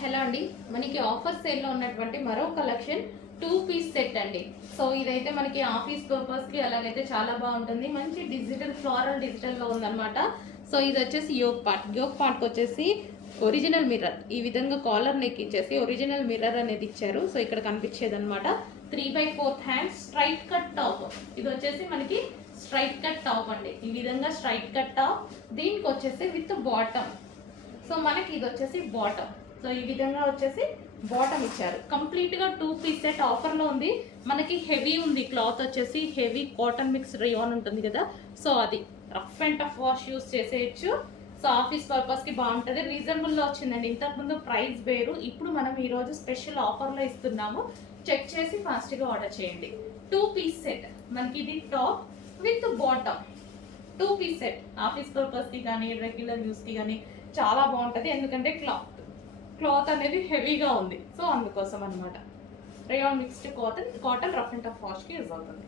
Hello అండి. మనకి offer సేల్లో ఉన్నటువంటి మరో కలెక్షన్ టూ పీస్ సెట్ అండి. సో ఇదైతే మనకి ఆఫీస్ పర్పస్కి అలాగైతే చాలా బాగుంటుంది. మంచి డిజిటల్ ఫ్లోరల్ డిజిటల్లో ఉందన్నమాట. సో ఇది వచ్చేసి యోగ్ పార్ట్. యోగ్ పార్ట్కి వచ్చేసి ఒరిజినల్ మిర్రర్ ఈ విధంగా కాలర్ నెక్ ఇచ్చేసి ఒరిజినల్ మిర్రర్ అనేది ఇచ్చారు. సో ఇక్కడ కనిపించేది అనమాట three by fourth hand straight cut top ఇది వచ్చేసి మనకి స్ట్రైట్ కట్ టాప్ అండి. ఈ విధంగా స్ట్రైట్ కట్ టాప్ దీనికి వచ్చేసి విత్ బాటమ్ సో మనకి ఇది వచ్చేసి బాటమ్ సో ఈ విధంగా వచ్చేసి బాటమ్ ఇచ్చారు. కంప్లీట్గా టూ పీస్ సెట్ ఆఫర్లో ఉంది. మనకి హెవీ ఉంది క్లాత్ వచ్చేసి హెవీ కాటన్ మిక్స్ రియాన్ ఉంటుంది కదా. సో అది rough and tough wash use చేసేయచ్చు. సో ఆఫీస్ పర్పస్కి బాగుంటుంది. రీజనబుల్లో వచ్చిందండి. ఇంతకుముందు ప్రైస్ వేరు. ఇప్పుడు మనం ఈరోజు స్పెషల్ ఆఫర్లో ఇస్తున్నాము. చెక్ చేసి ఫాస్ట్గా ఆర్డర్ చేయండి. Two piece set. మనకి ఇది top with bottom. Two piece set. Office పర్పస్కి కానీ రెగ్యులర్ యూస్కి కానీ చాలా బాగుంటుంది. ఎందుకంటే క్లాత్ క్లాత్ అనేది హెవీగా ఉంది. సో అందుకోసం అనమాట rayon mixed cotton cotton rough and tough వాష్కి use అవుతుంది.